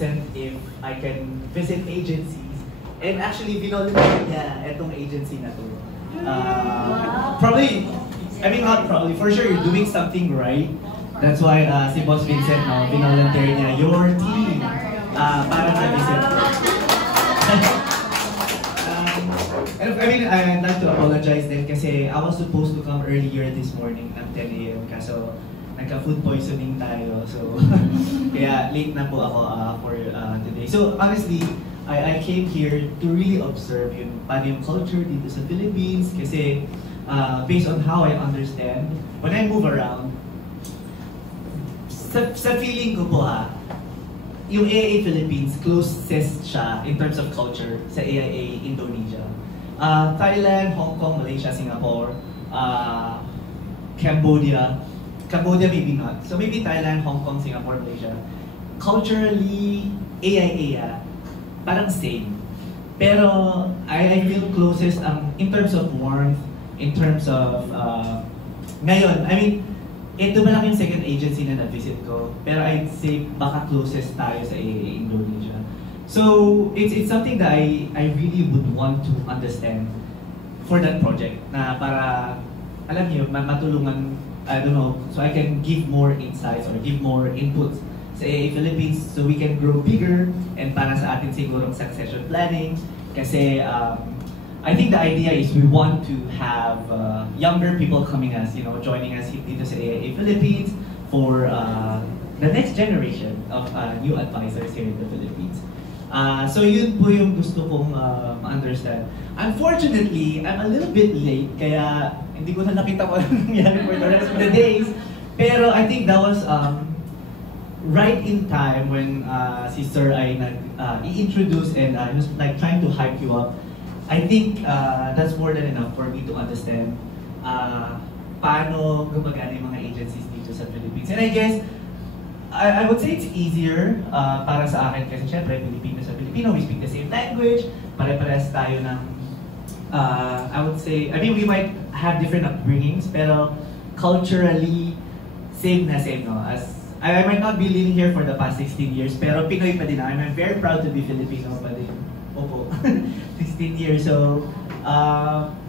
Vincent if I can visit agencies. And actually, vinolunteer niya itong agency na to. Probably, I mean not probably, for sure you're doing something right. That's why si Boss Vincent, vinolunteer niya your team para ma-visit. And I mean, I'd like to apologize din kasi I was supposed to come earlier this morning at 10 a.m. kaso nagka-food poisoning tayo. So, kaya late na po ako for today. So, honestly, I came here to really observe paano yung culture dito sa Philippines kasi based on how I understand, when I move around, sa feeling ko po yung AIA Philippines, closest siya in terms of culture sa AIA Indonesia. Thailand, Hong Kong, Malaysia, Singapore, Cambodia maybe not. So maybe Thailand, Hong Kong, Singapore, Malaysia. Culturally, AIA, parang same. Pero I feel closest in terms of warmth, in terms of, ngayon, I mean, ito ba lang yung second agency na na-visit ko, pero I'd say baka closest tayo sa AIA Indonesia. So it's something that I really would want to understand for that project na para, alam niyo, matulungan, I don't know, so I can give more insights or give more inputs sa AIA Philippines so we can grow bigger and para sa atin sigurong succession planning kasi I think the idea is we want to have younger people coming as, joining us dito sa AIA Philippines for the next generation of new advisors here in the Philippines. So yun po yung gusto kong ma-understand. Unfortunately, I'm a little bit late, kaya hindi ko na nakita ko ang nangyari for the rest of the days. Pero I think that was right in time when si Sir ay nag-i-introduce and he was like trying to hype you up. I think that's more than enough for me to understand paano gumagana yung mga agencies dito sa Philippines. And I guess, I would say it's easier para sa akin kasi syempre Filipino sa Filipino, we speak the same language, pare-parehas tayo ng I would say, I mean we might have different upbringings pero culturally same na same, no? As I might not be living here for the past 16 years pero Pinoy pa din ako. I'm very proud to be Filipino pa din. Opo, 16 years. So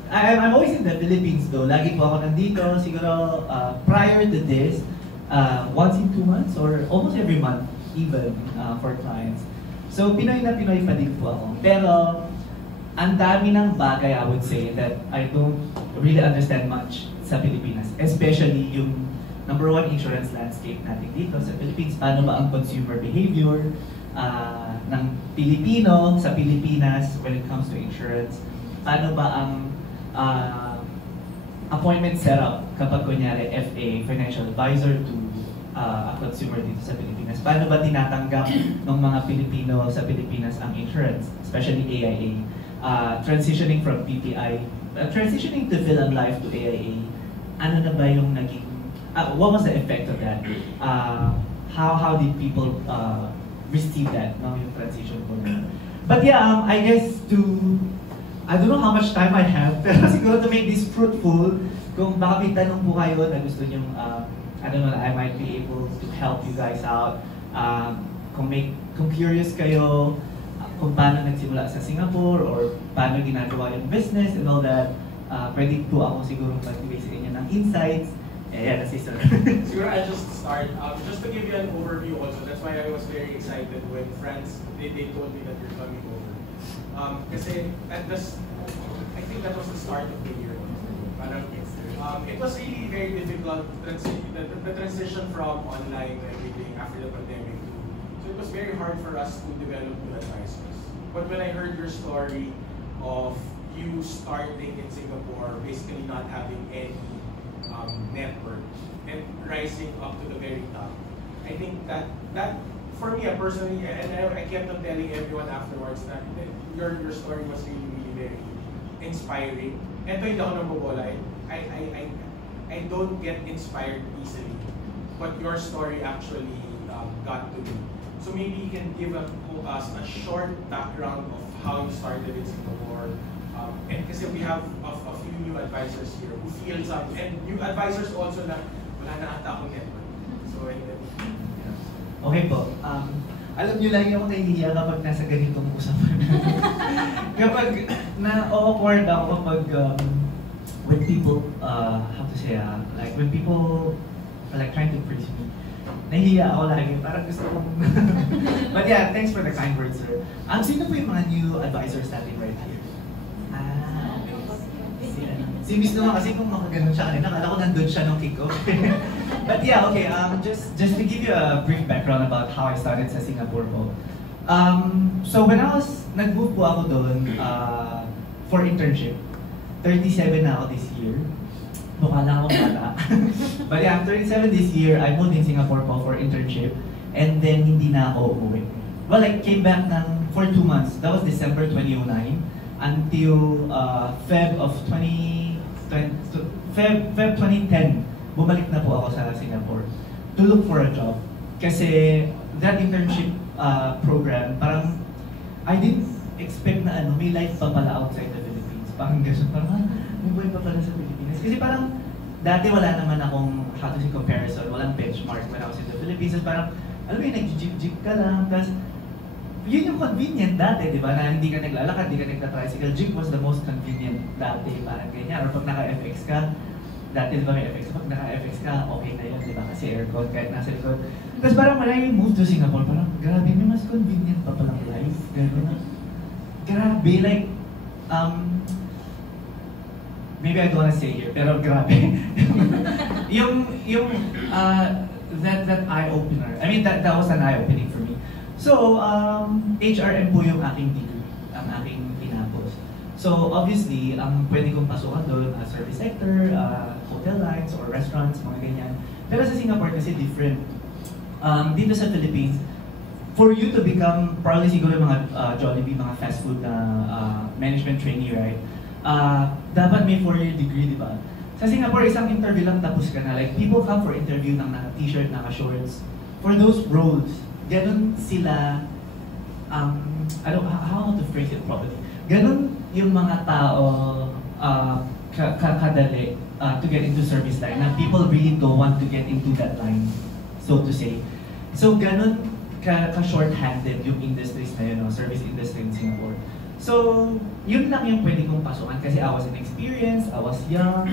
I'm always in the Philippines though. Lagi po ako nandito. Siguro prior to this, once in 2 months or almost every month even for clients. So Pinoy na Pinoy pa din po ako. Pero ang dami ng bagay I would say that I don't really understand much sa Pilipinas. Especially yung number one insurance landscape natin dito sa Philippines. Paano ba ang consumer behavior ng Pilipino sa Pilipinas when it comes to insurance? Paano ba ang appointment setup kapag kunyari FA, financial advisor to a consumer dito sa Pilipinas. Paano ba tinatanggap ng mga Pilipino sa Pilipinas ang insurance, especially AIA? Transitioning from PPI, transitioning to Phil Life to AIA, ano na ba yung naging, what was the effect of that? How did people receive that, no, yung transition po na? But yeah, I guess I don't know how much time I have, pero siguro to make this fruitful, kung baka may tanong po kayo na gusto nyo, I don't know, I might be able to help you guys out. Kung curious kayo, kung paano nagsimula sa Singapore, or paano ginagawa yung business and all that, pwede po ako siguro magbigay sa inyo ng insights. Yeah, that's it, sir. Siguro I'll just start. Just to give you an overview also, that's why I was very excited when friends, they told me that you're coming over. Kasi I think that was the start of the year. Parang, it was really very difficult, the transition from online and everything after the pandemic. So it was very hard for us to develop new advisors. But when I heard your story of you starting in Singapore, basically not having any network and rising up to the very top, I think that for me personally, and I kept on telling everyone afterwards that your story was really, really very inspiring. Ito hindi ako nambobola. I don't get inspired easily, but your story actually got to me. So maybe you can give us a short background of how you started in Singapore. And kasi we have a few new advisors here who feel something, and new advisors also na wala na ata akong network. So, okay po. Alam niyo, lagi ako nahihiya kapag nasa ganitong usapan. Kapag na-awkward ako kapag when people, how to say, like when people are like trying to praise me, nahihiya ako lagi, parang gusto kong... But yeah, thanks for the kind words, sir. Sino po yung mga new advisors natin right here? Si Miss naman kasi kung makaganon siya kanina, akala ko nandun siya nung kick-off. But yeah, okay, just to give you a brief background about how I started sa Singapore po. So when I was, nag-move po ako doon for internship. 37 na ako this year. Mukha lang akong bata. But yeah, I'm 37 this year. I moved in Singapore po for internship. And then hindi na ako umuwi. Well, I came back for 2 months. That was December 2009 until Feb 2010. Bumalik na po ako sa Singapore to look for a job. Kasi that internship program, parang I didn't expect na may life pa pala outside the Philippines. Parang gano'n, parang may buhay pa pala sa Pilipinas. Kasi parang dati wala naman akong, how to say, comparison, walang benchmark when I was in the Philippines. So parang, alam mo yun, nag-jeep ka lang, tapos yun yung convenient dati, di ba? Na hindi ka naglalakad, hindi ka nagta-tricycle. Jeep was the most convenient dati, parang ganyan. Or pag naka-FX ka, dati di ba may FX, pag naka-FX ka, okay na yun, di ba? Kasi aircon, kahit nasa likod. Tapos parang when I moved to Singapore, parang grabe, may mas convenient pa palang life. Gano'n. Grabe, like, maybe I don't wanna say here, pero grabe. that eye-opener, I mean, that was an eye-opening for me. So, HRM po yung aking degree, ang aking tinapos. So, obviously, ang pwede kong pasukan doon, service sector, hotel lines, or restaurants, mga ganyan. Pero sa Singapore kasi different. Dito sa Philippines, for you to become, probably siguro mga Jollibee, mga fast food na management trainee, right? Dapat may 4-year degree, di ba? Sa Singapore, isang interview lang tapos ka na. Like, people come for interview ng naka-t-shirt, naka-shorts. For those roles, ganun sila, I don't know how to phrase it properly. Ganun yung mga tao kadali to get into service line. Na people really don't want to get into that line, so to say. So ganun ka-short-handed yung industries na yun, service industry in Singapore. So, yun lang yung pwede kong pasukan kasi I was inexperienced, I was young.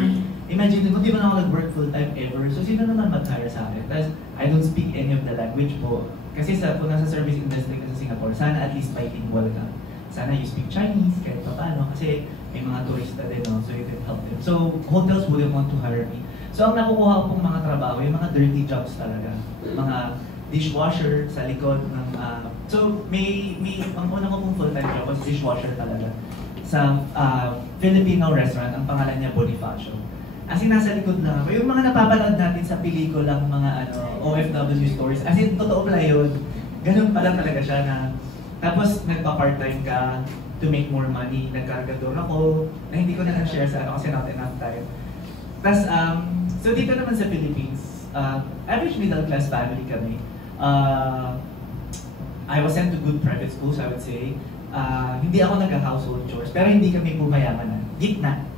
Imagine, kung di ba na ako nag-work full-time ever, so sino naman mag-hire sa akin? Tapos, I don't speak any of the language po. Kasi kung nasa service industry ka sa Singapore, sana at least bilingual ka. Sana you speak Chinese, kahit pa paano, kasi may mga turista din, no? So you can help them. So, hotels wouldn't want to hire me. So, ang nakukuha pong mga trabaho, yung mga dirty jobs talaga. Mga dishwasher sa likod ng so ang una ko pong full-time job was dishwasher talaga sa Filipino restaurant, ang pangalan niya Bonifacio. As in, nasa likod lang ako. Yung mga napapanood natin sa pelikulang mga OFW stories, as in, totoo pala yun. Ganun pala talaga siya na tapos nagpa-part-time ka to make more money. Nagkargador ako na hindi ko na share sa kasi not enough time. Tapos, so dito naman sa Philippines, average middle class family kami. I was sent to good private schools, I would say. Hindi ako nag-household chores, pero hindi kami pumayaman na. Gitna.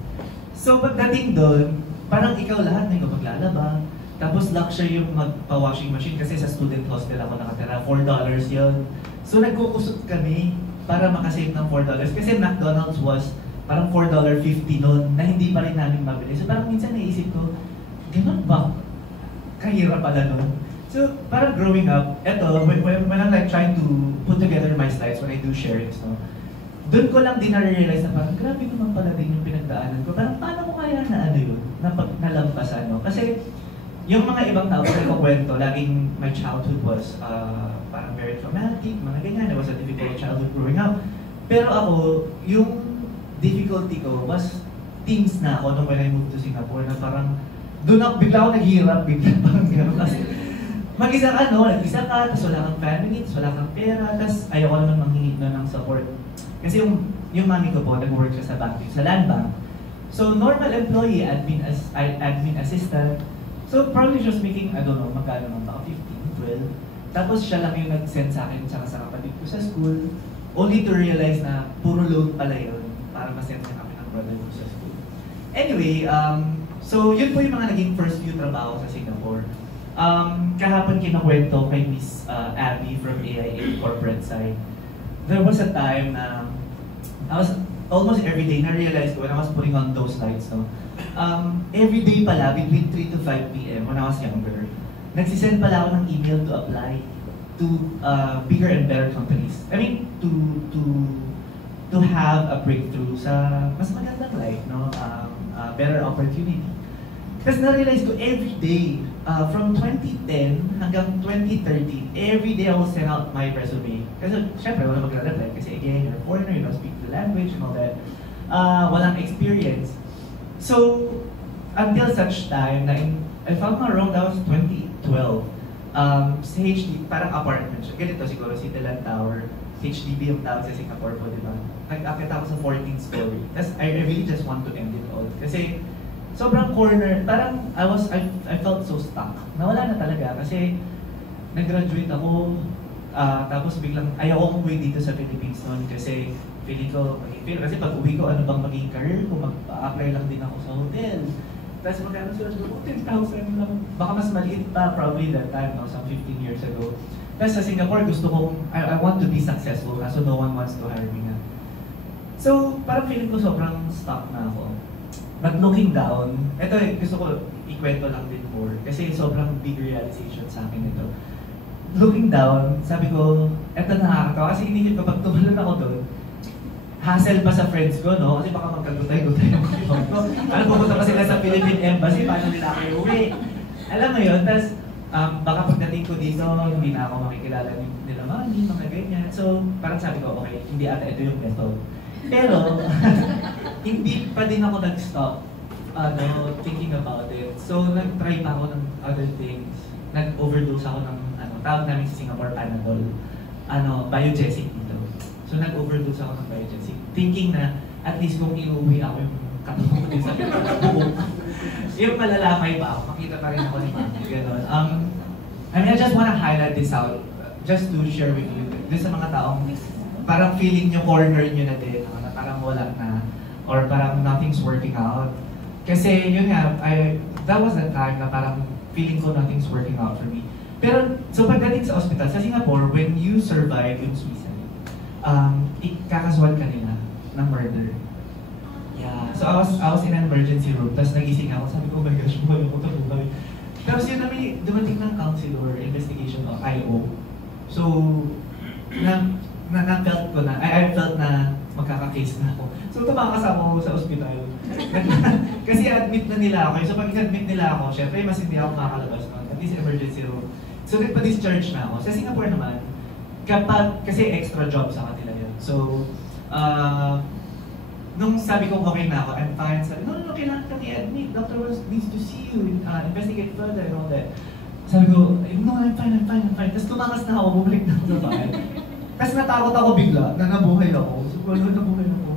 So pagdating doon, parang ikaw lahat na yung maglalaba. Tapos luxury yung magpa-washing machine kasi sa student hostel ako nakatira. $4 yun. So nagkukusot kami para makasave ng $4. Kasi McDonald's was parang $4.50 noon na hindi pa rin namin mabili. So parang minsan naisip ko, gano'n ba? Kahirap pala noon. So, parang growing up, eto, when I'm like trying to put together my slides, when I do sharings, no, doon ko lang din na-realize na parang grabe naman pala din yung pinagdaanan ko. Parang paano ko kaya na yun, na nalampasan, no? Kasi yung mga ibang tao ko nagkukwento, laging my childhood was parang very traumatic, mga ganyan. It was a difficult childhood growing up. Pero ako, yung difficulty ko was teens na ako nung when I moved to Singapore, na parang doon ako, bigla ako naghihirap, bigla parang gano'n. Kasi mag-isa ka, no? Nag-isa ka, tapos wala kang family, tapos wala kang pera, tapos ayaw ko naman manghingi na ng support. Kasi yung mami ko po, nag-work siya sa bank, sa land bank. So, normal employee, admin assistant. So, probably just making, I don't know, magkano naman ba, 15, 12. Tapos siya lang yung nag-send sa akin tsaka sa kapatid ko sa school. Only to realize na puro loan pala yun para ma-send na kami ng brother ko sa school. Anyway, so yun po yung mga naging first few trabaho sa Singapore. Kahapon kinakwento kay Miss Abby from AIA corporate side. There was a time na I was almost every day na-realize ko when I was putting on those slides, no? Every day pala, between 3 to 5 p.m. when I was younger, nagsisend pala ako ng email to apply to bigger and better companies. I mean, to have a breakthrough sa mas magandang life, no? Better opportunity. Kasi na-realize ko every day, from 2010 hanggang 2013, every day I will send out my resume. Kasi syempre, wala magre-reply. Kasi again, you're a foreigner, you don't speak the language and all that. Walang experience. So, until such time, na if I'm not wrong, that was 2012. Sa HDB, parang apartment siya. Ganito siguro, si Delan Tower. HDB yung tawag sa Singapore po, di ba? Nag-akit ako sa 14th story. Tapos I really just want to end it all. Kasi sobrang corner, parang I felt so stuck. Nawala na talaga kasi nag-graduate ako, tapos biglang ayaw akong umuwi dito sa Philippines noon kasi feeling ko, kasi pag uwi ko, ano bang maging career ko, mag-apply lang din ako sa hotel. Tapos magkano sila ko, 10,000 lang. Baka mas maliit pa probably that time, no, some 15 years ago. Tapos sa Singapore, gusto kong, I want to be successful na, so no one wants to hire me nga. So, parang feeling ko sobrang stuck na ako. But looking down, ito gusto ko ikwento lang din more kasi sobrang big realization sa akin ito. Looking down, sabi ko, eto nakakatawa kasi inisip ko pag tumalon ako doon, hassle pa sa friends ko, no? Kasi baka magkagutay-gutay yung phone ko. Ano, pupunta pa sila sa Philippine Embassy, paano nila ako iuwi? Alam mo yun, tapos baka pagdating ko dito, hindi na ako makikilala nila mami, mga ganyan. So, parang sabi ko, okay, hindi ata ito yung method. Pero, hindi pa din ako nag-stop thinking about it. So, nag-try pa ako ng other things. Nag-overdose ako ng, tawag namin sa Singapore Panadol. Biogesic dito. So, nag-overdose ako ng biogesic. Thinking na, at least kung iuwi ako yung katulong ko din sa buhok. Yung malalamay pa ako, makita pa rin ako ni Mami. Ganon. I mean, I just wanna highlight this out, just to share with you. This sa mga taong parang feeling nyo corner nyo na din, na parang wala na, or parang nothing's working out. Kasi yun nga, that was the time na parang feeling ko nothing's working out for me. Pero, so pagdating sa hospital, sa Singapore, when you survive yung suicide, ikakasuhan ka nila ng murder. Yeah. So I was in an emergency room, tapos nagising ako, sabi ko, oh my gosh, buhay ako ito, buhay. Tapos yun na may dumating ng counselor, investigation of IO. So, na-felt ko na, I felt na magkaka-case na ako. So tumakas ako sa ospital. Kasi admit na nila ako. So pag admit nila ako, syempre mas hindi ako makakalabas nun. At least emergency room. So nagpa-discharge na ako. Sa Singapore naman, kasi extra job sa kanila yun. So, nung sabi ko okay na ako, I'm fine. Sabi, no, kailangan ka i-admit. Doctor needs to see you, investigate further and all that. Sabi ko, no, I'm fine. Tapos tumakas na ako, bumalik na ako sa bahay. Tapos natakot ako bigla, na nabuhay ako. So, nabuhay ako.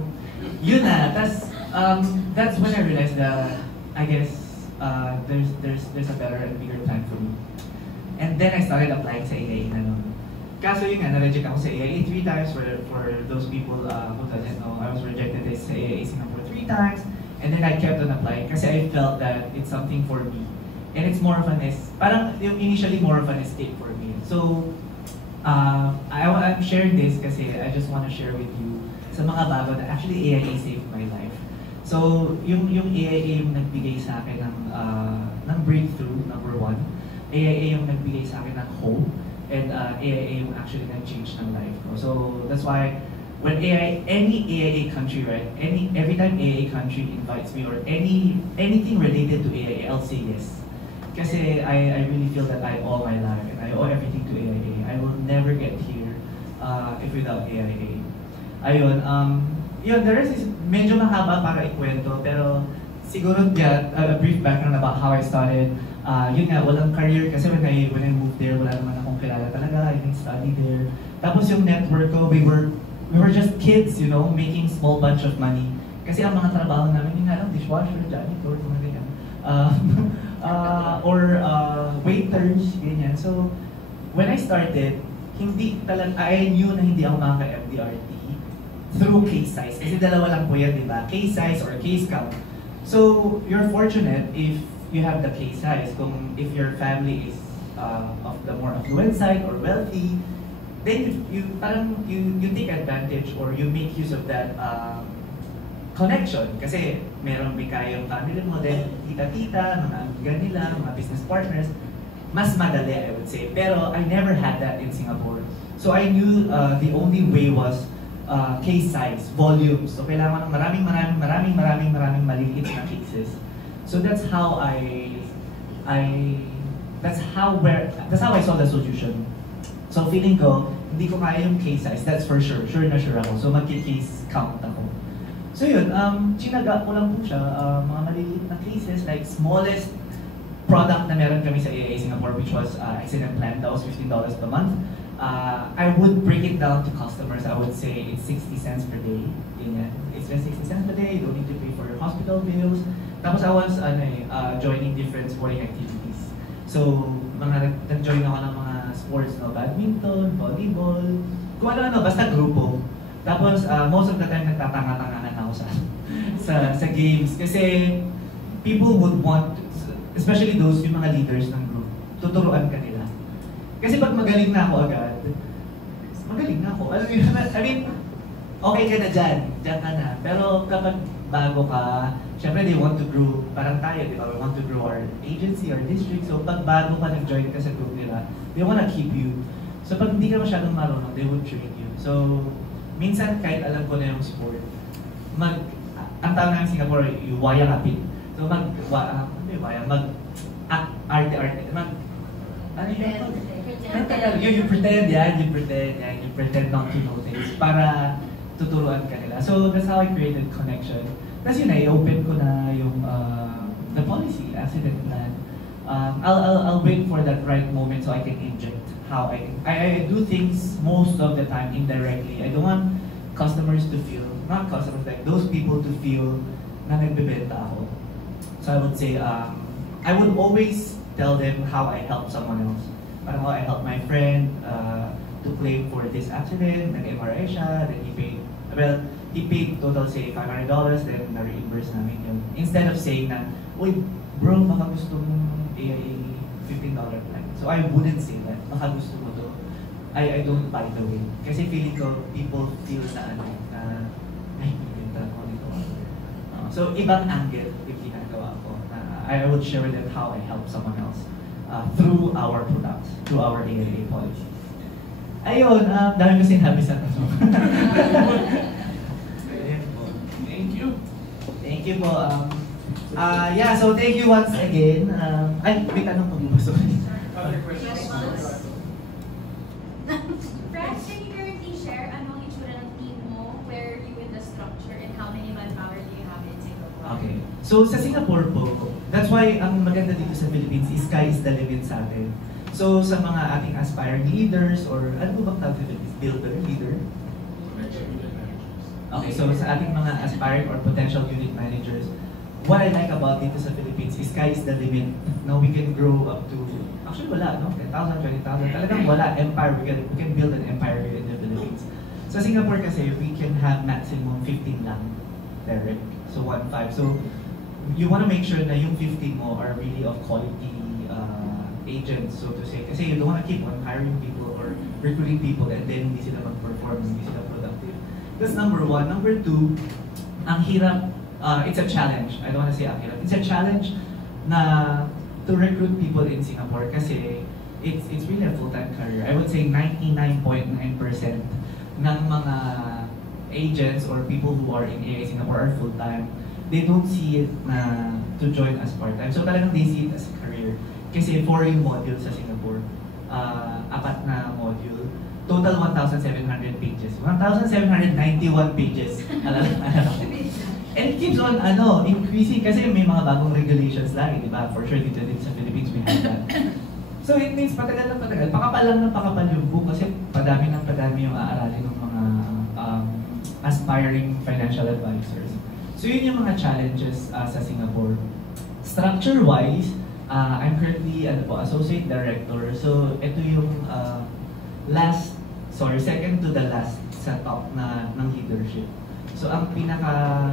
Yun na, that's when I realized that, I guess, there's a better and bigger plan for me. And then I started applying sa AIA na nun. Kaso yun nga, na-reject ako sa AIA 3 times for those people who doesn't know. I was rejected sa AIA Singapore 3 times, and then I kept on applying kasi I felt that it's something for me. And it's more of parang yung initially more of an escape for me. So, I'm sharing this kasi I just want to share with you sa mga bago na actually AIA saved my life. So, yung AIA yung nagbigay sa akin ng breakthrough, number 1. AIA yung nagbigay sa akin ng hope. And AIA yung actually nag-change ng life ko. So, that's why when any AIA country, right? Every time AIA country invites me or anything related to AIA, I'll say yes. Kasi I really feel that I owe my life and I owe everything to AIA. I will never get here if without AIA. Ayun, yun, the rest is medyo mahaba para ikwento, pero siguro a brief background about how I started. Yun nga, walang career kasi when I moved there, wala naman akong kilala talaga. I didn't study there. Tapos yung network ko, we were just kids, you know, making small bunch of money. Kasi ang mga trabaho namin, yung nga lang, dishwasher, janitor, mga ganyan. Or waiters, ganyan. So, when I started, I knew na hindi ako makaka-MDRT through case size. Kasi dalawa lang po yan, di ba? Case size or case count. So, you're fortunate if you have the case size. If your family is of the more affluent side or wealthy, then you take advantage or you make use of that connection. Kasi meron bigay yung family mo, then tita-tita, mga amiga nila, mga business partners, mas madali, I would say. Pero I never had that in Singapore. So I knew the only way was case size, volume. So kailangan ng maraming maliliit na cases. So that's how that's how I saw the solution. So feeling ko, hindi ko kaya yung case size, that's for sure. Sure na sure ako. So magki-case count ako. So yun, chinaga ko lang po siya, mga maliliit na cases, like smallest product na meron kami sa AIA Singapore, which was accident plan, that was $15 per month. I would break it down to customers. I would say it's 60 cents per day. Ganyan. It's just 60 cents per day. You don't need to pay for your hospital bills. Tapos I was joining different sporting activities. So, nag-join ako ng mga sports, no? Badminton, volleyball, kung ano, basta grupo. Tapos, most of the time, nagtatanga-tangahan ako sa games. Kasi, people would want, especially those, yung mga leaders ng group, tuturuan ka nila. Kasi pag magaling na ako agad, magaling na ako. I mean, okay ka na dyan ka na. Pero kapag bago ka, syempre they want to grow, parang tayo, di ba? We want to grow our agency, our district. So pag bago ka nag-join ka sa group nila, they wanna keep you. So pag hindi ka masyadong marunong, they would train you. So, minsan kahit alam ko na yung sport, ang tawag namin Singapore, yung wayang apit. So you pretend not to know things para tuturuan ka nila. So that's how I created connection. Tapos yun, i-open ko na yung the policy, accident plan. I'll wait for that right moment so I can inject how I do things most of the time indirectly. I don't want customers to feel, not customers, like those people to feel na nagbebenta ako. So I would say, I would always tell them how I help someone else. Parang how I help my friend to claim for this accident, nag-MRI siya, then he paid total say $500, then na-reimburse namin yun. Instead of saying na, uy, bro, baka gusto mong AIA $15 plan. So I wouldn't say that, baka gusto mo to. I don't buy the way. Kasi feeling ko, people feel na ay, pinagenta ko dito. So ibang angle yung ginagawa ko. I would share with them how I help someone else through our products, through our AIA policy. Ayun, dami ko sinabi sa tanong. Thank you. Thank you po. Yeah, so thank you once again. Ay, may tanong po dito. Sorry. Other questions? Brad, can you currently share anong itsura ng team mo, where you in the structure, and how many manpower do you have in Singapore? Okay. So sa Singapore po, that's why ang maganda dito sa Philippines is sky is the limit sa atin. So sa mga ating aspiring leaders or ano bang tawag sa Philippines? Builder? Leader? Okay, so sa ating mga aspiring or potential unit managers, what I like about dito sa Philippines is sky is the limit. No, we can grow up to, actually wala, no? 10,000, 20,000, talagang wala. Empire, we can build an empire here in the Philippines. Sa Singapore kasi, we can have maximum 15 lang, direct. So 1.5. So you want to make sure na yung 15 mo are really of quality agents, so to say. Kasi you don't want to keep on hiring people or recruiting people and then hindi sila mag-perform, hindi sila productive. That's number one. Number two, ang hirap, it's a challenge. I don't want to say ang hirap. It's a challenge na to recruit people in Singapore kasi it's really a full-time career. I would say 99.9% ng mga agents or people who are in AIA Singapore are full-time. They don't see it na to join as part-time. So talagang they see it as a career. Kasi 4 yung module sa Singapore. 4 na module. Total 1,700 pages. 1,791 pages. And it keeps on increasing kasi may mga bagong regulations lagi, di ba? For sure, dito sa Philippines we have that. So it means patagal ng patagal. Pakapal lang ng pakapal yung book kasi padami ng padami yung aaralin ng mga aspiring financial advisors. So yun yung mga challenges sa Singapore. Structure-wise, I'm currently associate director. So ito yung second to the last sa top ng leadership. So ang pinaka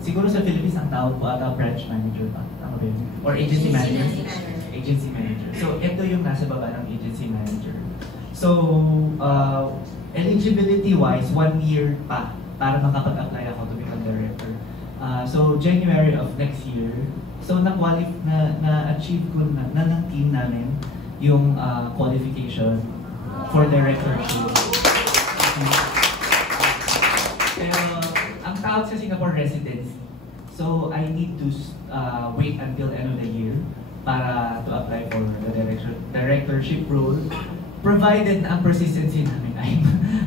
siguro sa Philippines ang tawag po ata branch manager pa. Tama ba yun? Or agency manager? Agency manager. So, ito yung nasa baba ng agency manager. So, eligibility-wise, 1 year pa para makapag-apply ako to become director. So, January of next year, so na-achieve ko na ng team namin yung qualification for directorship. Pero, ang tawag sa Singapore residency. So, I need to wait until end of the year para to apply for the directorship role, provided na ang persistency namin ay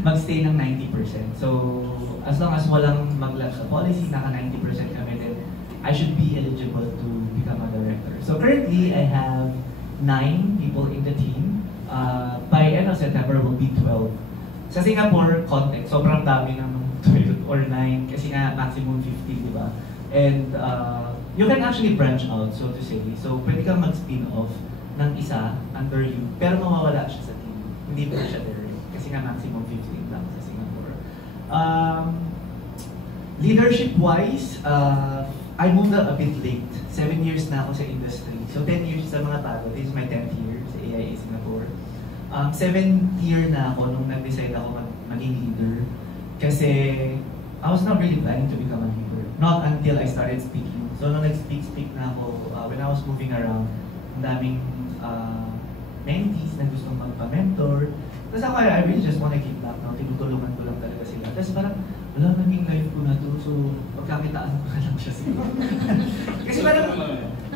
magstay ng 90%. So, as long as walang maglag sa policy, naka 90% kami, then I should be eligible to become a director. So, currently, I have 9 people in the team. By end of September will be 12. Sa Singapore context, sobrang dami ng 12 or 9 kasi nga maximum 50, di ba? And you can actually branch out, so to say. So, pwede kang mag-spin off ng isa under you, pero mawawala siya sa team. Hindi pa siya there kasi nga maximum 15 lang sa Singapore. Leadership-wise, I moved a bit late. 7 years na ako sa industry. So 10 years sa mga bago. This is my 10th year sa AIA Singapore. 7th year na ako nung nag-decide ako maging leader. Kasi I was not really planning to become a leader. Not until I started speaking. So nung nag-speak na ako, when I was moving around, ang daming mentees na gustong magpa-mentor. Tapos ako, I really just want to give back. No? Tinutulungan ko lang talaga sila. Tapos parang, wala, naging life ko na to. So, pagkakitaan ko na lang siya siguro. Kasi parang,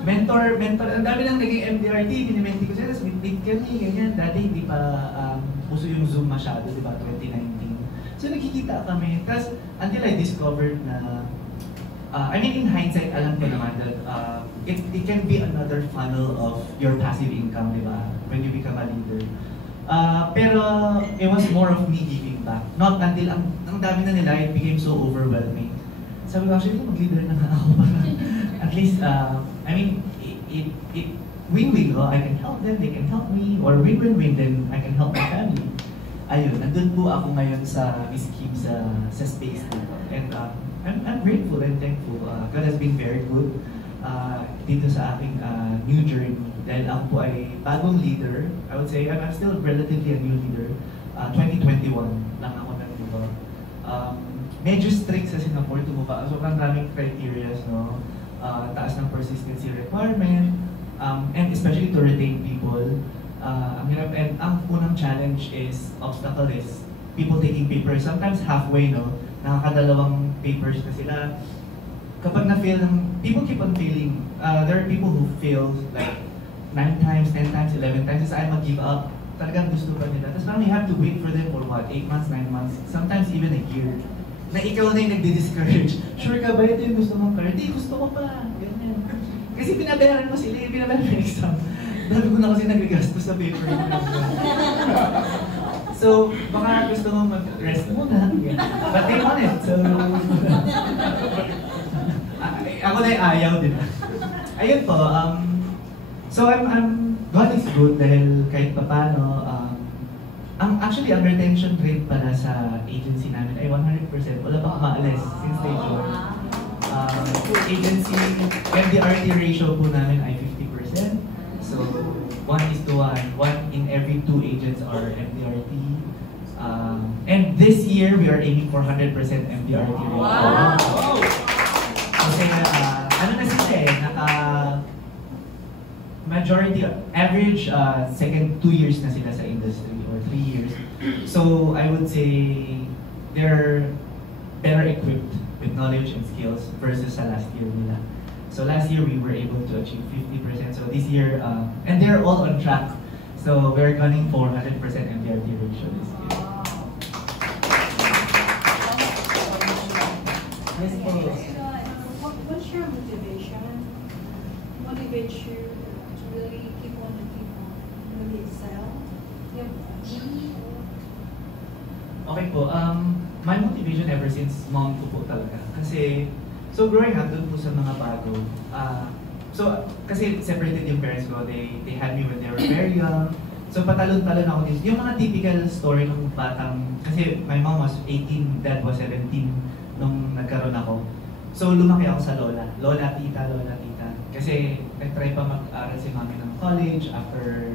mentor, ang dami lang naging MDRT, minimenti ko sila. Tapos meet kami, ganyan. Dati hindi pa uso yung Zoom masyado, di ba, 2019. So, nagkikita kami. Tapos, until I discovered na, I mean, in hindsight, alam ko naman that it can be another funnel of your passive income, di ba? When you become a leader. Pero it was more of me giving back. Not until ang dami na nila, it became so overwhelming. Sabi ko, actually, mag-leader na nga ako para at least, I mean, it win-win, no? I can help them, they can help me, or win-win-win, then I can help my family. Ayun, nandun po ako ngayon sa Miss Kim sa space dito. And I'm grateful and thankful. God has been very good dito sa aking new journey. Dahil ako po ay bagong leader. I would say I'm still relatively a new leader. 2021 lang ako nandito. Medyo strict sa Singapore to move up. Sobrang daming criteria, no? Taas ng persistency requirement, and especially to retain people. And ang unang challenge is, obstacle is people taking papers. Sometimes halfway, no? Nakakadalawang papers na sila. Kapag na-fail people keep on failing. There are people who fail like 9 times, 10 times, 11 times. As I mag-give up, talagang gusto pa nila. Tapos parang we have to wait for them for what? 8 months, 9 months, sometimes even a year. Na ikaw na yung nagdi-discourage. Sure ka ba ito yung gusto mong career? Hindi, gusto ko pa. Ganyan. Kasi pinabayaran mo sila, pinabayaran mo yung exam. Dami ko na kasi nagagastos sa paper. So, baka gusto mo mag-rest muna. But they want it. So, ako na yung ayaw, di ba? Ayun po, so God is good dahil kahit pa paano, actually, ang retention rate pala sa agency namin ay 100%. Wala pang maalis since they joined. Agency, MDRT ratio po namin ay 50%. So, 1:1. 1 in every 2 agents are MDRT. And this year, we are aiming for 100% MDRT ratio. Wow! Kasi, ano na sila majority, average, second 2 years na sila sa industry or 3 years. So, I would say, they're better equipped with knowledge and skills versus sa last year nila. So last year, we were able to achieve 50%. So this year, and they're all on track. So we're gunning for 100% MDRT ratio this year. Yes, po. What's your motivation? Motivates you to really keep on really excel? Okay po. My motivation ever since mom ko po talaga. Kasi, so growing up doon po sa mga bago, so kasi separated yung parents ko, they had me when they were very young. So patalon-talon ako din. Yung mga typical story ng batang, kasi my mom was 18, dad was 17 nung nagkaroon ako. So lumaki ako sa lola, tita. Kasi nag-try pa mag-aral si mami ng college after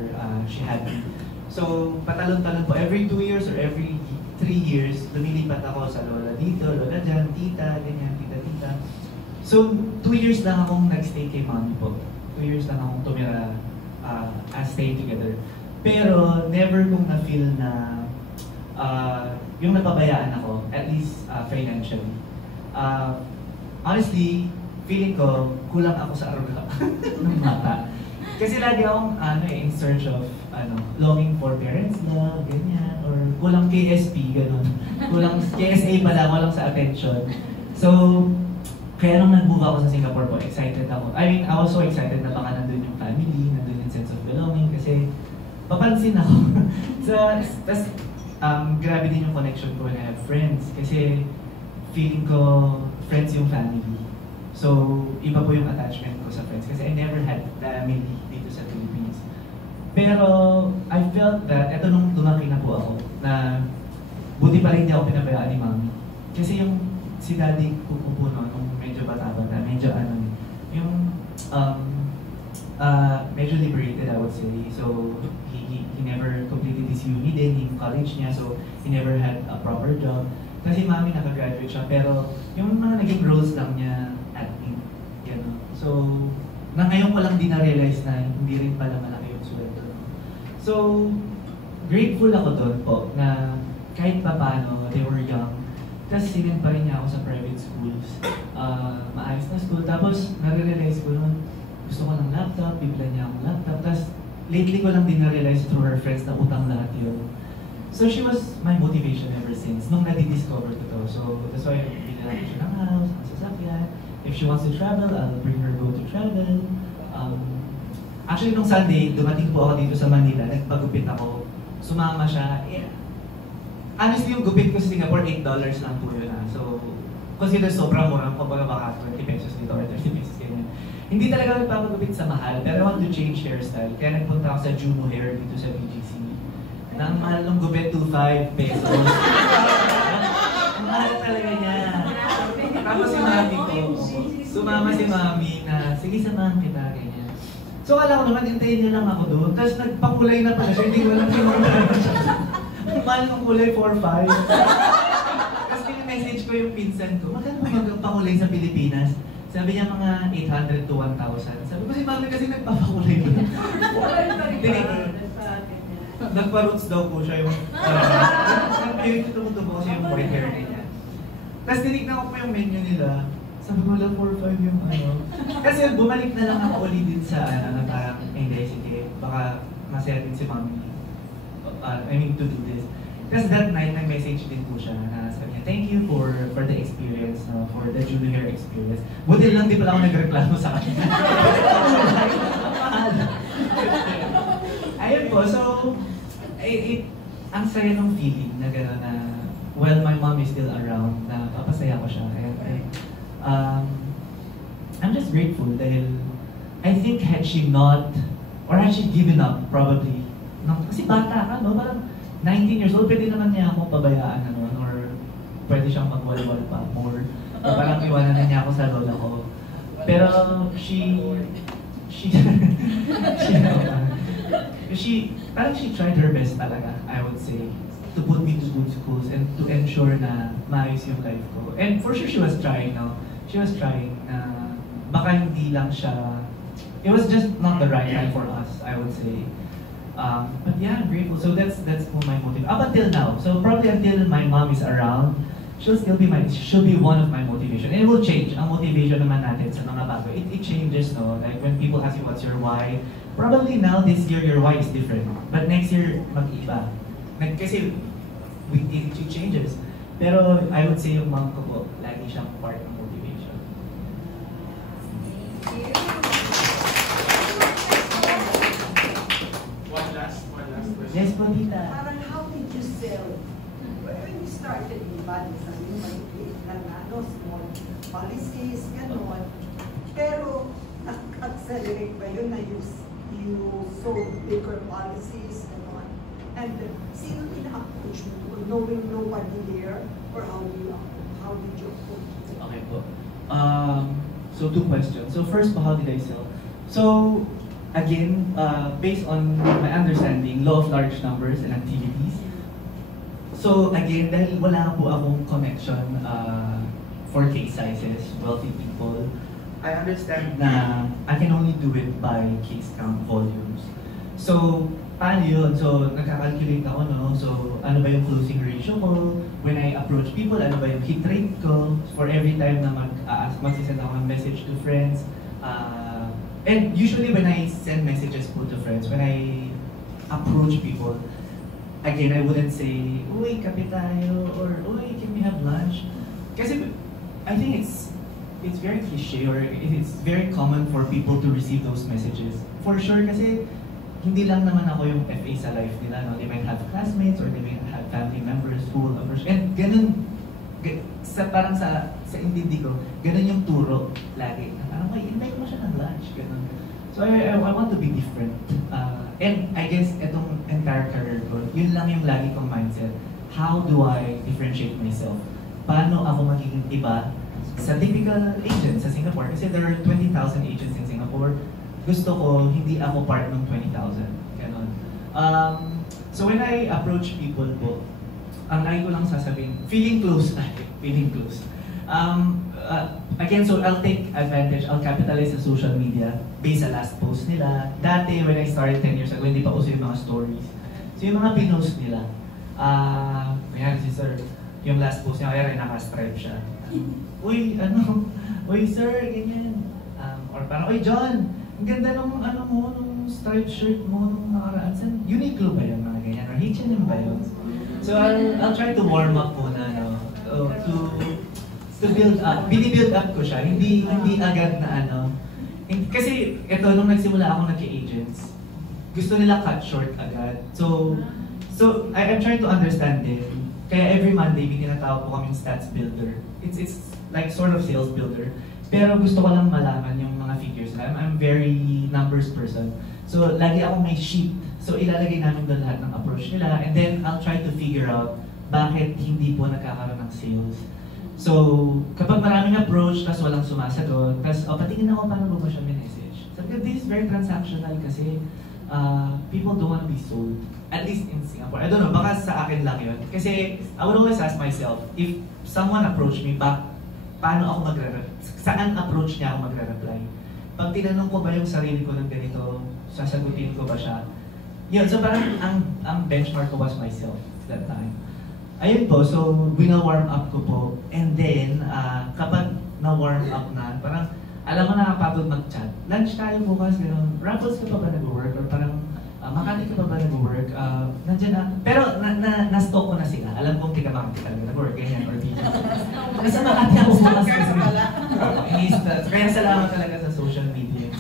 she had me. So patalon-talon po, every 2 years or every 3 years, lumilipat ako sa lola dito, lola dyan, tita, ganyan, tita. So 2 years lang akong nag-stay kay mami po. 2 years lang akong tumira as staying together. Pero never kong na-feel na yung napabayaan ako, at least financially. Honestly, feeling ko, kulang ako sa aruga ng bata. Kasi lagi akong in search of longing for parents love, ganyan, or kulang KSP, ganun. Kulang KSA pala, kulang sa attention. So, kaya nung nag-move ako sa Singapore po, excited ako. I mean, I was so excited na baka nandun yung family, nandun yung sense of belonging, kasi papansin ako. Tas, grabe din yung connection ko when I have friends, kasi feeling ko friends yung family. So, iba po yung attachment ko sa friends, kasi I never had family dito sa Philippines. Pero, I felt that, eto nung lumaki na po ako, na buti pa rin hindi ako pinabayaan ni mami. Kasi yung si daddy ko po nung medyo bata-bata, medyo yung medyo liberated, I would say. So, he never completed his uni din, yung college niya, so he never had a proper job. Kasi mami nakagraduate siya, pero yung mga naging roles lang niya, admin, gano'n. So, na ngayon ko lang din na-realize na hindi rin pala malaki yung sweldo. So, grateful ako doon po na kahit pa paano, they were young. Tapos sinend pa rin niya ako sa private schools. Maayos na school. Tapos nare-realize ko nun, gusto ko ng laptop, bibila niya akong laptop. Tapos lately ko lang din na-realize through her friends na utang lahat yun. So she was my motivation ever since, nung nadi-discover ko to. So that's why binila ko siya ng house, ng sasakyan. If she wants to travel, I'll bring her go to travel. Actually, nung Sunday, dumating po ako dito sa Manila, nagpagupit ako. Sumama siya. Yeah. Honestly, yung gupit ko sa Singapore, $8 lang po yun. So, consider sobrang mura. Kumbaga baka 20 pesos dito or 30 pesos ganyan. Hindi talaga nagpapagupit sa mahal, pero I want to change hairstyle. Kaya nagpunta ako sa Juno Hair dito sa BGC. Na ang mahal ng gupit, 25 pesos. Ang mahal talaga niya. Tapos si mami ko, sumama si mami na, sige samahan kita, ganyan. So kala ko naman, hintayin niya lang ako doon. Tapos nagpakulay na pala siya, hindi ko alam yung ang mahal ng kulay, 4-5. Tapos message ko yung pinsan ko, magkano ba magpakulay sa Pilipinas? Sabi niya mga 800 to 1,000. Sabi ko si mami kasi nagpapakulay ko. Nagpa-roots daw po siya yung yung tumutubo kasi yung white hair niya. Tapos tinignan ko po yung menu nila. Sabi ko lang 4-5 yung Kasi bumalik na lang ako ulit din sa na parang hindi, sige, baka masaya din si mami. To do this. Tapos that night, nag-message din po siya na sabi niya, thank you for the experience, for the Juno Hair experience. Buti lang di pala ako nagreklamo sa kanya. Ayun po, so, ang saya ng feeling na gano'n na, well, my mom is still around, na papasaya ko siya. I'm just grateful dahil I think had she not, or had she given up, probably, kasi bata ka, no? Parang 19 years old, pwede naman niya ako pabayaan, or pwede siyang magwalwal pa more. O parang iwanan na niya ako sa lola ko. Pero parang she tried her best talaga, I would say, to put me to good schools and to ensure na maayos yung life ko. And for sure she was trying, no? She was trying na baka hindi lang siya, it was just not the right time for us, I would say. But yeah, I'm grateful. So that's my motive up until now. So probably until my mom is around, she'll be one of my motivation. And it will change. Ang motivation naman natin sa mga bago, it changes, no? Like when people ask you what's your why, probably now this year your why is different. But next year mag-iba. Kasi it changes. Pero I would say yung mom ko po, lagi siyang part ng motivation. Thank you. One last question. Yes po, tita. Parang how did you sell? When you started in Bali, sabi mo maliit lang small policies, gano'n. Pero, accelerate ba yun na you sold bigger policies, gano'n? And sino ina-approach mo? Knowing nobody there? Or how did you approach it? Okay po. So 2 questions. So first, how did I sell? So again, based on my understanding, law of large numbers and activities. So again, dahil wala po akong connection for case sizes, wealthy people, I understand na I can only do it by case count volumes. So paano yun? So nagka-calculate ako, no? So ano ba yung closing ratio ko? When I approach people, ano ba yung hit rate ko? For every time na magsisend ako ng message to friends. And usually when I send messages po to friends, when I approach people, again, I wouldn't say, uy, kape tayo, or uy, can we have lunch? Kasi I think it's very cliche, or it's very common for people to receive those messages. For sure, kasi hindi lang naman ako yung FA sa life nila, no? They might have classmates, or they might have family members who approach. And ganun, parang sa intindi ko, ganun yung turo lagi. Parang, may invite mo siya ng lunch, ganun. So I want to be different. And I guess itong entire career ko, yun lang yung lagi kong mindset. How do I differentiate myself? Paano ako magiging iba sa typical agent sa Singapore? Kasi there are 20,000 agents in Singapore. Gusto ko, hindi ako part ng 20,000. Ganon. So when I approach people po, ang lagi ko lang sasabihin, feeling close. Again, so I'll take advantage, I'll capitalize sa social media based sa last post nila. Dati, when I started 10 years ago, hindi pa uso yung mga stories. So yung mga pinost nila, kaya si sir, yung last post niya, kaya rin naka-stripe siya. Uy, uy sir, ganyan. Or parang, uy John, ang ganda nung nung striped shirt mo nung nakaraan. Uniqlo ba yun, mga ganyan? Or H&M ba yun? So I'll try to warm up muna, no? To build up, binibuild up ko siya, hindi agad na kasi ito, nung nagsimula ako nagka-agents, gusto nila cut short agad. So I'm trying to understand them. Kaya every Monday, may tinatawag po kaming stats builder. It's like sort of sales builder. Pero gusto ko lang malaman yung mga figures. I'm very numbers person. So lagi ako may sheet. So ilalagay namin doon lahat ng approach nila. And then I'll try to figure out bakit hindi po nagkakaroon ng sales. So kapag maraming approach, tas walang sumasagot, tas patingin ako paano ba siya message. Sabi ko, this is very transactional kasi people don't want to be sold. At least in Singapore. I don't know, baka sa akin lang yun. Kasi I would always ask myself, if someone approached me, paano ako saan approach niya ako magre-reply? Pag tinanong ko ba yung sarili ko ng ganito, sasagutin ko ba siya? Yun, so parang ang benchmark ko was myself that time. Ayun po, so wina-warm up ko po. And then, kapag na-warm up na, parang alam mo nakapagod mag-chat. Lunch tayo bukas, gano'n. Raffles ka pa ba nag-work? Or parang, Makati ka pa ba nag-work? Nandiyan na. Pero na-stalk ko na sila. Alam kong tiga Makati ka nag-work, ganyan, or video. Nasa Makati ako bukas kasi. Kaya salamat talaga sa social media.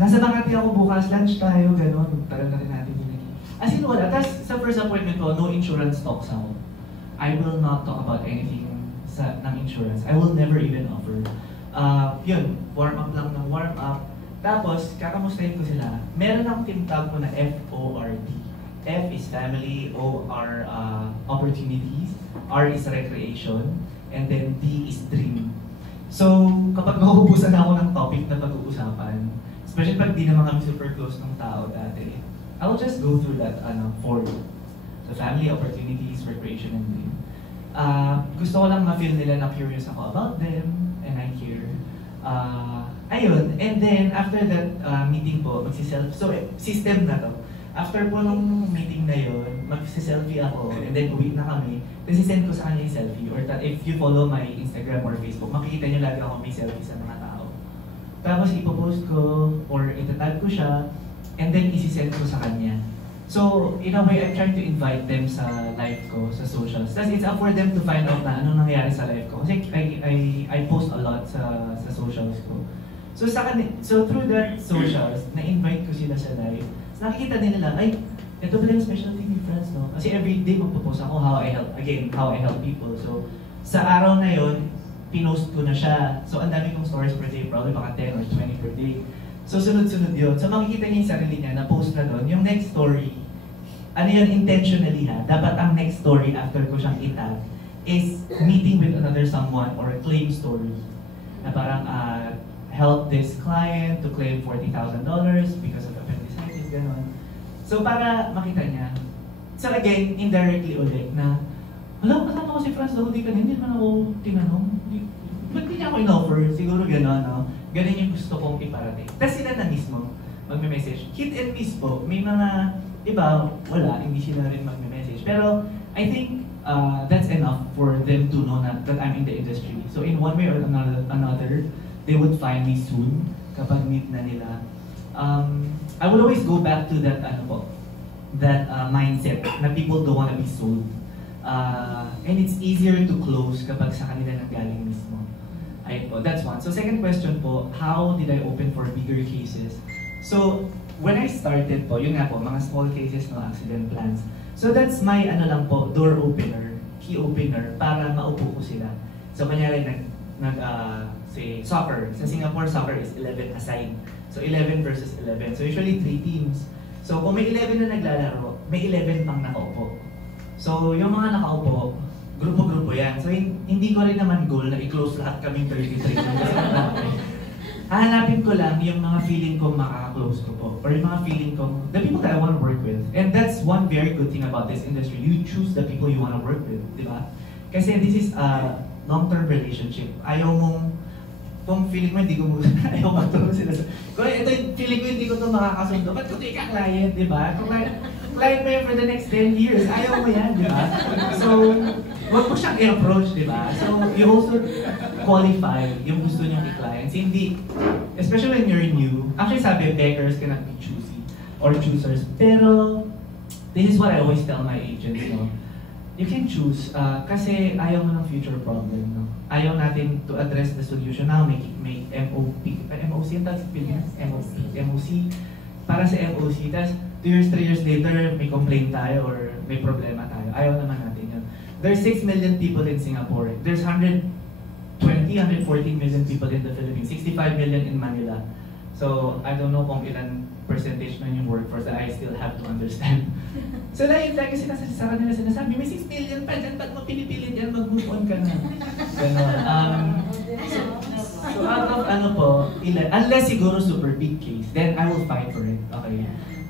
Nasa Makati ako bukas, lunch tayo, gano'n. Tagal na rin natin binigay. As in, wala. Tapos sa first appointment ko, no insurance talks ako. I will not talk about anything ng insurance. I will never even offer. Yun, warm up lang ng warm up. Tapos, kakamustahin ko sila. Meron akong tinatawag ko na FORD. F is family, O are opportunities, R is recreation, and then D is dream. So, kapag mauubusan ako ng topic na pag-uusapan, especially pag di naman kami super close ng tao dati, I'll just go through that FORD. So, family, opportunities, recreation, and dream. Gusto ko lang ma-feel nila na curious ako about them, and I care. Ayun, and then after that meeting po, so system na to. After po nung meeting na yun, magsi-selfie ako, and then uwi na kami, then sisend ko sa kanya yung selfie. Or if you follow my Instagram or Facebook, makikita nyo lagi ako may selfie sa mga tao. Tapos ipopost ko, or itatag ko siya, and then isisend ko sa kanya. So, in a way, I'm trying to invite them sa life ko, sa socials. Tapos it's up for them to find out na anong nangyari sa life ko. Kasi I post a lot sa socials ko. So through that socials, na-invite ko sila sa live. So nakikita din nila, ay, ito pala yung special TV friends, no? Kasi everyday magpo-post ako how I help people. So sa araw na yon, pinost ko na siya. So ang dami kong stories per day, probably mga 10 or 20 per day. So sunod-sunod yun. So makikita niya yung sarili niya na post na doon. Yung next story, ano yun intentionally ha, dapat ang next story after ko siyang itag, is meeting with another someone or a claim story. Na parang, help this client to claim $40,000 because of appendicitis, gano'n. So para makita niya. So again, indirectly ulit na, alam, kasama ko si Franz Daudi ka hindi naman ako tinanong. Ba't di niya ako in-offer? Siguro gano'n, no? Ganun yung gusto kong iparating. Tapos sila na mismo, magme-message. Hit and miss po. May mga iba, wala, hindi sila rin magme-message. Pero I think that's enough for them to know that I'm in the industry. So in one way or another, they would find me soon kapag meet na nila. I would always go back to that mindset na people don't want to be sold. And it's easier to close kapag sa kanila nanggaling mismo. Ayun po, that's one. So second question po, how did I open for bigger cases? So when I started po, yun nga po, mga small cases, no accident plans. So that's my door opener, key opener, para maupo ko sila. So kanyari say soccer. Sa Singapore, soccer is 11 aside. So 11 versus 11. So usually 3 teams. So kung may 11 na naglalaro, may 11 pang nakaupo. So yung mga nakaupo, grupo-grupo yan. So hindi ko rin naman goal na i-close lahat kaming 33. Hahanapin ko lang yung mga feeling kong makaka-close ko po. Or yung mga feeling kong, the people that I want to work with. And that's one very good thing about this industry. You choose the people you want to work with, di ba? Kasi this is a long-term relationship. Ayaw mong, kung feeling mo hindi ko ayaw magtulong sila sa, kung ito yung feeling ko hindi ko ito makakasundo, ba't ko ito client, di ba? Kung client mo yan for the next 10 years, ayaw mo yan, di ba? So, huwag mo siyang i-approach, di ba? So, you also qualify yung gusto niyong i-clients. Hindi, especially when you're new, actually sabi, beggars cannot be choosy or choosers. Pero, this is what I always tell my agents, no? You can choose, kasi ayaw mo ng future problem, no? Ayaw natin to address the solution now, make MOC, yung tawag sa Pilipinas? MOC, para sa MOC, tas 2 years, 3 years later, may complaint tayo or may problema tayo. Ayaw naman natin yun. There's 6 million people in Singapore. There's 114 million people in the Philippines, 65 million in Manila. So, I don't know kung ilan percentage na yung workforce that I still have to understand. So, lagi sa kanila sinasabi, may 6 million pa dyan, ba't mo pinipilit yan, mag-move on ka na. Ganon. So, out of unless siguro super big case, then I will fight for it. Okay.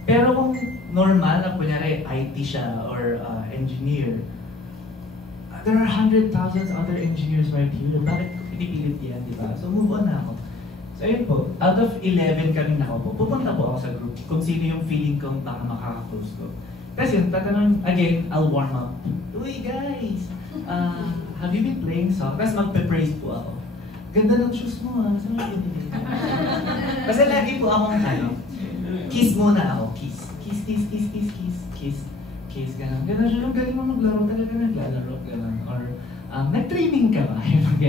Pero kung normal na kunyari IT siya or engineer, there are 100,000 other engineers right here. Bakit ko pinipilit yan, di ba? So move on na ako. So ayun po, out of 11 kami nakaupo, pupunta po ako sa group kung sino yung feeling kong baka makaka-close ko. Kasi yun, tatanong, again, I'll warm up. Uy guys, have you been playing soccer? Tapos magpe-praise po ako. Ganda ng shoes mo saan mo pinili? Kasi lagi po akong kiss muna ako, kiss. Kiss, gano'n. Gano'n siya, galing mo maglaro, talaga naglalaro, gano'n. Or, nag-training ka ba?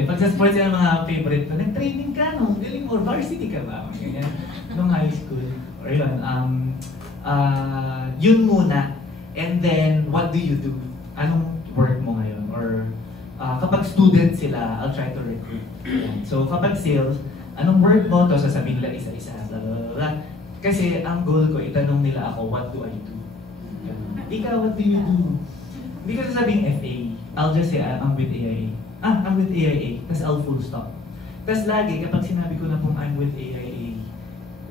Pag sa sports yan, mga favorite ko, nag-training ka, no? Galing mo, varsity ka ba? Ganyan. Nung high school. Or yun, yun muna. And then, what do you do? Anong work mo ngayon? Or, kapag student sila, I'll try to recruit. So, kapag sales, anong work mo? Tapos sasabihin nila isa-isa, blah, blah, blah. Kasi ang goal ko, itanong nila ako, what do I do? Ikaw, what do you do? Hindi ko sasabing FA. I'll just say, I'm with AIA. I'm with AIA. Tapos I'll full stop. Tapos lagi, kapag sinabi ko na pong I'm with AIA,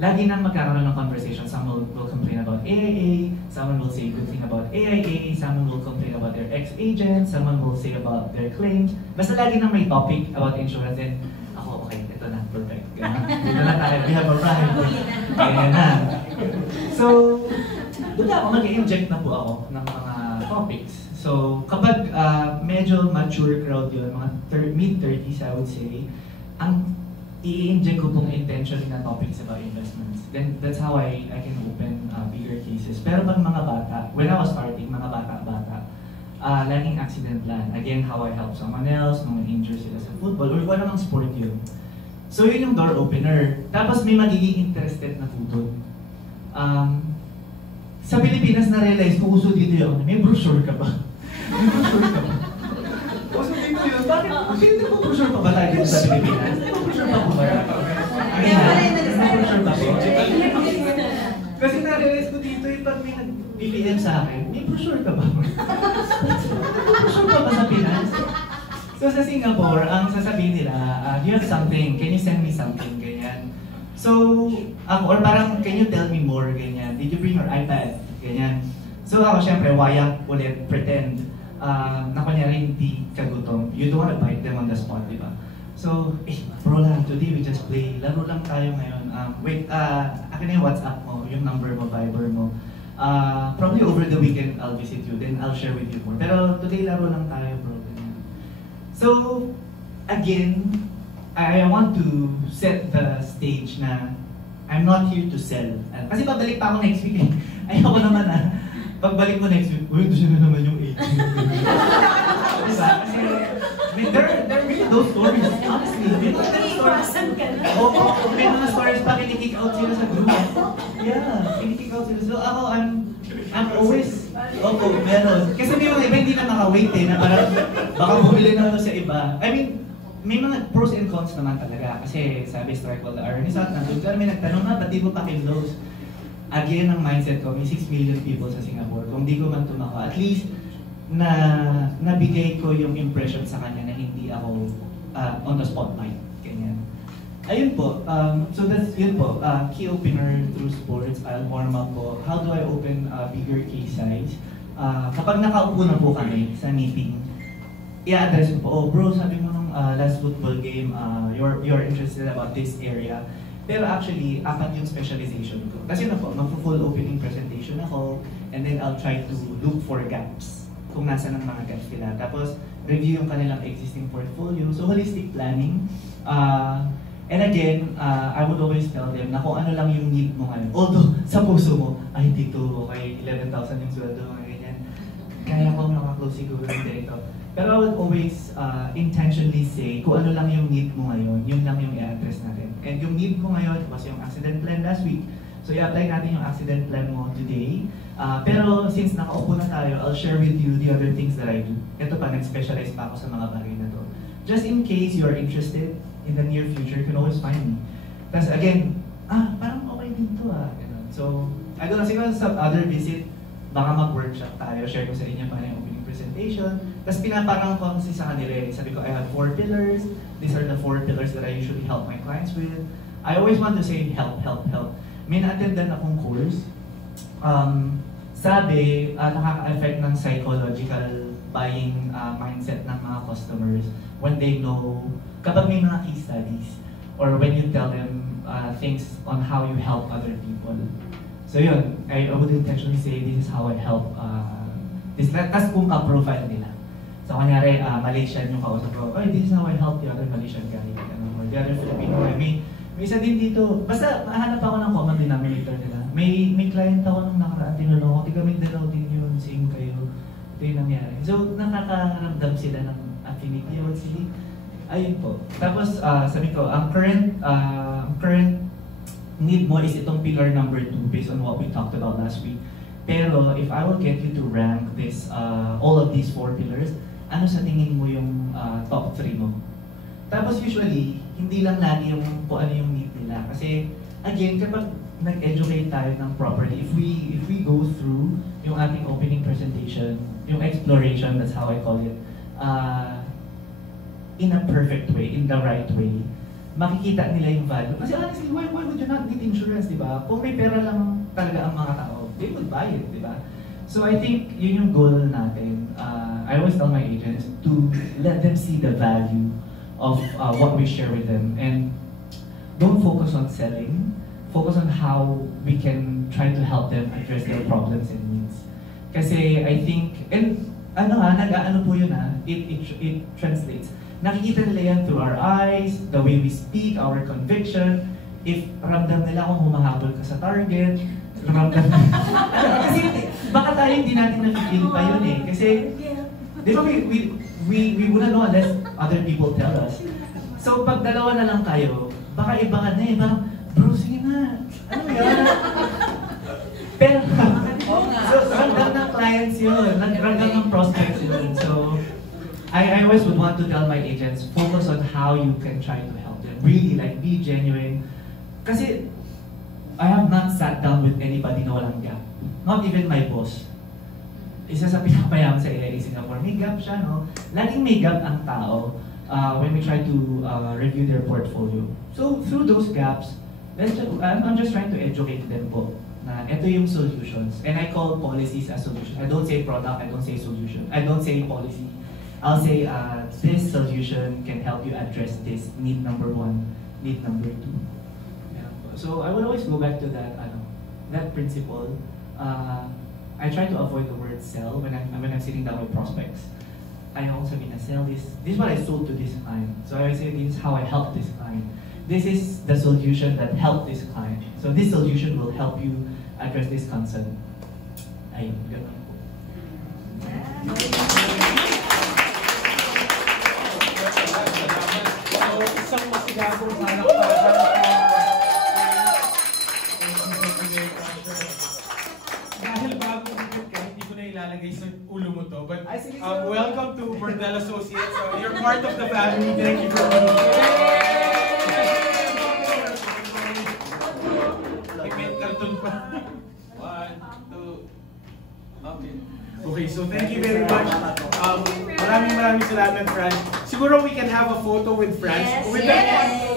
lagi nang magkakaroon ng conversation. Someone will complain about AIA, someone will say good thing about AIA, someone will complain about their ex-agent, someone will say about their claims. Basta lagi nang may topic about insurance and ako, okay, ito na, perfect. Dito na tayo, we have a ride. Kaya na. So, doon ako, mag-inject na po ako ng mga topics. So, kapag medyo mature crowd yun, mga mid-30s I would say, ang i-inject ko pong intentionally na topics about investments. Then, that's how I can open bigger cases. Pero pag mga bata, when I was starting, mga bata-bata, laging accident plan. Again, how I help someone else, nung injure sila sa football, or kung anong sport yun. So, yun yung door opener. Tapos may magiging interested na po doon. Sa Pilipinas na-realize ko, uso dito yun, may brochure ka ba? May brochure ka ba? Uso dito yun, bakit? Hindi mo brochure pa ba tayo dito sa Pilipinas? May brochure pa po ba? May brochure pa po. Kasi na-realize ko dito, pag may nag-BPM sa akin, may brochure ka ba? May brochure pa ba sa Pinas? sa Singapore, ang sasabihin nila, do you have something? Can you send me something? Ganyan. So, or parang, can you tell me more? Ganyan. Did you bring your iPad? Ganyan. So ako, syempre, wayak ulit, pretend na kunyari hindi kagutom. You don't wanna bite them on the spot, di ba? So, bro lang, today we just play. Laro lang tayo ngayon. Wait, akin na yung WhatsApp mo, yung number mo, Viber mo. Probably over the weekend, I'll visit you. Then I'll share with you more. Pero today, laro lang tayo, bro. So, again, I want to set the stage na I'm not here to sell. Kasi pagbalik pa ako next week eh. Ayoko naman pagbalik mo next week, uy, gusto na naman yung 18. Diba? Kasi, there are really those stories, honestly. May mga stories. Oo, may mga stories pa kinikick out sila sa group. Yeah, kinikick out sila. So ako, I'm always, meron. Kasi may mga iba hindi na nakawait eh, na parang baka bumili na ako sa iba. I mean, may mga pros and cons naman talaga. Kasi sabi, strike while the iron is hot. Nandun ka, may nagtanong na, ba't di mo pa kinlose? Again, ang mindset ko, may 6 million people sa Singapore. Kung di ko man tumaka, at least na nabigay ko yung impression sa kanya na hindi ako on the spotlight. Ganyan. Ayun po. So that's yun po. Key opener through sports. I'll warm up po. How do I open a bigger case size? Kapag nakaupo na po kami sa meeting, i-address ko po, oh bro, sabi mo nung last football game, you're interested about this area. Pero actually, apat yung specialization ko. Kasi na po, mag-full opening presentation ako, and then I'll try to look for gaps, kung nasa ng mga gaps nila. Tapos, review yung kanilang existing portfolio. So, holistic planning. And again, I would always tell them na kung ano lang yung need mo ngayon. Although, sa puso mo, ay, dito, okay, 11,000 yung sweldo, mga ganyan. Kaya ko nakaklose siguro dito. Pero I would always intentionally say, kung ano lang yung need mo ngayon, yun lang yung i-address natin. And yung need mo ngayon was yung accident plan last week. So i-apply natin yung accident plan mo today. Pero since nakaupo na tayo, I'll share with you the other things that I do. Ito pa, nag-specialize pa ako sa mga bagay na to. Just in case you're interested in the near future, you can always find me. Tapos again, parang okay din to So, I don't know, siguro sa other visit, baka mag-workshop tayo, share ko sa inyo paano yung opening presentation. Tapos pinaparang ko kasi sa kanila, sabi ko, I have 4 pillars. These are the 4 pillars that I usually help my clients with. I always want to say, help. May na-attendan akong course. Sabi, nakaka-affect ng psychological buying mindset ng mga customers when they know, kapag may mga case studies, or when you tell them things on how you help other people. So yun, I would intentionally say, this is how I help tas kung ka-profile nila. So kanyari, Malaysian yung kausap ko, this is how I help the other Malaysian guy, or the other Filipino guy. May isa din dito, basta mahanap ako ng common denominator nila. May client ako nung nakaraan, tinanong ko, tiga Mindanao din yun, same kayo. Ito yung nangyari. So nakakaramdam sila ng affinity, I would say. Ayun po. Tapos sabi ko, ang current need mo is itong pillar number 2 based on what we talked about last week. Pero if I will get you to rank this, all of these 4 pillars, ano sa tingin mo yung top 3 mo? Tapos usually, hindi lang lagi yung kung ano yung need nila. Kasi again, kapag nag-educate tayo ng properly, if we go through yung ating opening presentation, yung exploration, that's how I call it, in a perfect way, in the right way, makikita nila yung value. Kasi honestly, why would you not need insurance, di ba? Kung may pera lang talaga ang mga tao, they would buy it, di ba? So I think yun yung goal natin. I always tell my agents to let them see the value of what we share with them. And don't focus on selling. Focus on how we can try to help them address their problems and needs. Kasi I think, and nag-ano po yun it translates. Nakikita nila yan through our eyes, the way we speak, our conviction. If ramdam nila kung humahabol ka sa target, ramdam kasi baka tayo hindi natin na-feel pa yun eh. Kasi, di ba we wouldn't know unless other people tell us. So pag dalawa na lang tayo, baka iba ka na eh, parang, bro, sige na, ano yan? Pero, so ramdam ng clients yun, ramdam ng prospects yun. So, I always would want to tell my agents, focus on how you can try to help them. Really, like, be genuine. Kasi, I have not sat down with anybody na walang gap. Not even my boss. isa sa pinapayaman sa AIA Singapore, may gap siya, no? Laging may gap ang tao when we try to review their portfolio. So, through those gaps, I'm just trying to educate them po na ito yung solutions. And I call policies as solutions. I don't say product, I don't say solution. I don't say policy. I'll say this solution can help you address this need number 1, need number 2. Yeah. So I will always go back to that principle. I try to avoid the word sell when I'm sitting down with prospects. I also mean sell this is what I sold to this client. So I say this is how I help this client. This is the solution that helped this client. So this solution will help you address this concern. Ayun, ganun po. So, isang masigabong palakpakan dahil bago ulit ka, hindi ko na ilalagay sa ulo mo to. But welcome to Bordel Associates. So, you're part of the family. Thank you for being here. Okay, so thank you very much. Maraming salamat, Franz. Siguro we can have a photo with Franz. Yes,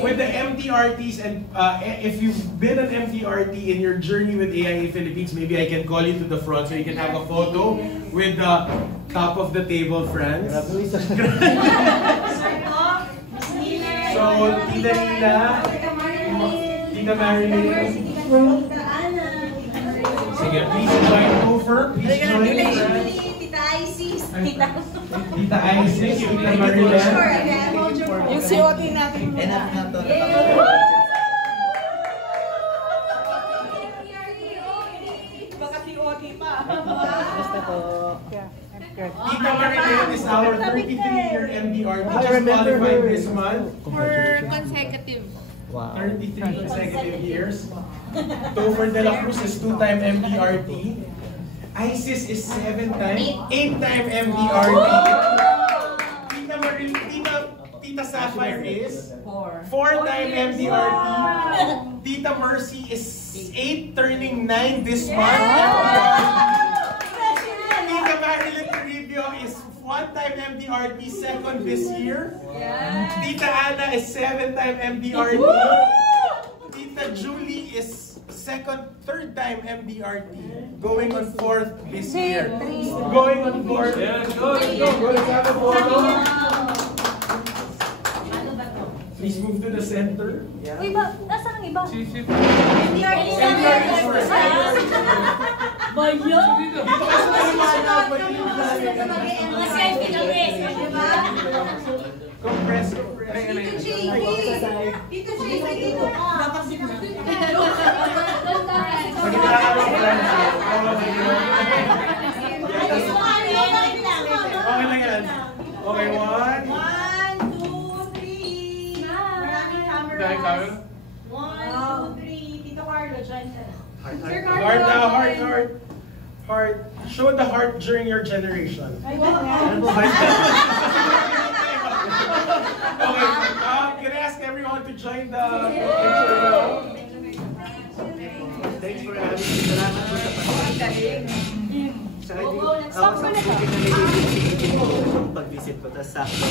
with the MTRTs, and if you've been an MTRT in your journey with AIA Philippines, maybe I can call you to the front so you can have a photo with the top of the table, Franz. So, Tita Nina, Tita Marilyn. Sige, please join Gopher. Please join Franz. Tita Isis. Tita Isis, Tita Marilyn. Yung COT natin muna. Enough na to. Baka COT pa. Basta po. Tita Marilyn is our 33-year MDRT. Just qualified this month. For consecutive. 33 consecutive years. Topher De La Cruz is 2-time MDRT. Isis is 7-time, 8-time MDRT. Tita Marilyn, Tita Sapphire is 4-time MDRT. Tita Mercy is 8 turning 9 this month. Tita Marilyn Toribio is 1-time MDRT, 2nd this year. Tita Ana is 7-time MDRT. Tita Julie is 3rd-time MDRT, going on 4th this year. Going on 4th. Let's go. Let's have a photo. Please move to the center. Yeah. Uy, nasaan ang iba? MDRT first. Bayo? Mga selfie kami. Compress. Tito J, dito. Okay lang yan. Okay, 1. 1, 2, 3. Maraming cameras. 1, 2, 3. Tito Carlo, join ka. Heart now, heart. Show the heart during your generation. Okay, can I ask everyone to join the picture now? Thanks for having me. Salamat po sa pag-visit. Saka hindi, ako sa pag-visit ko, tapos sakto.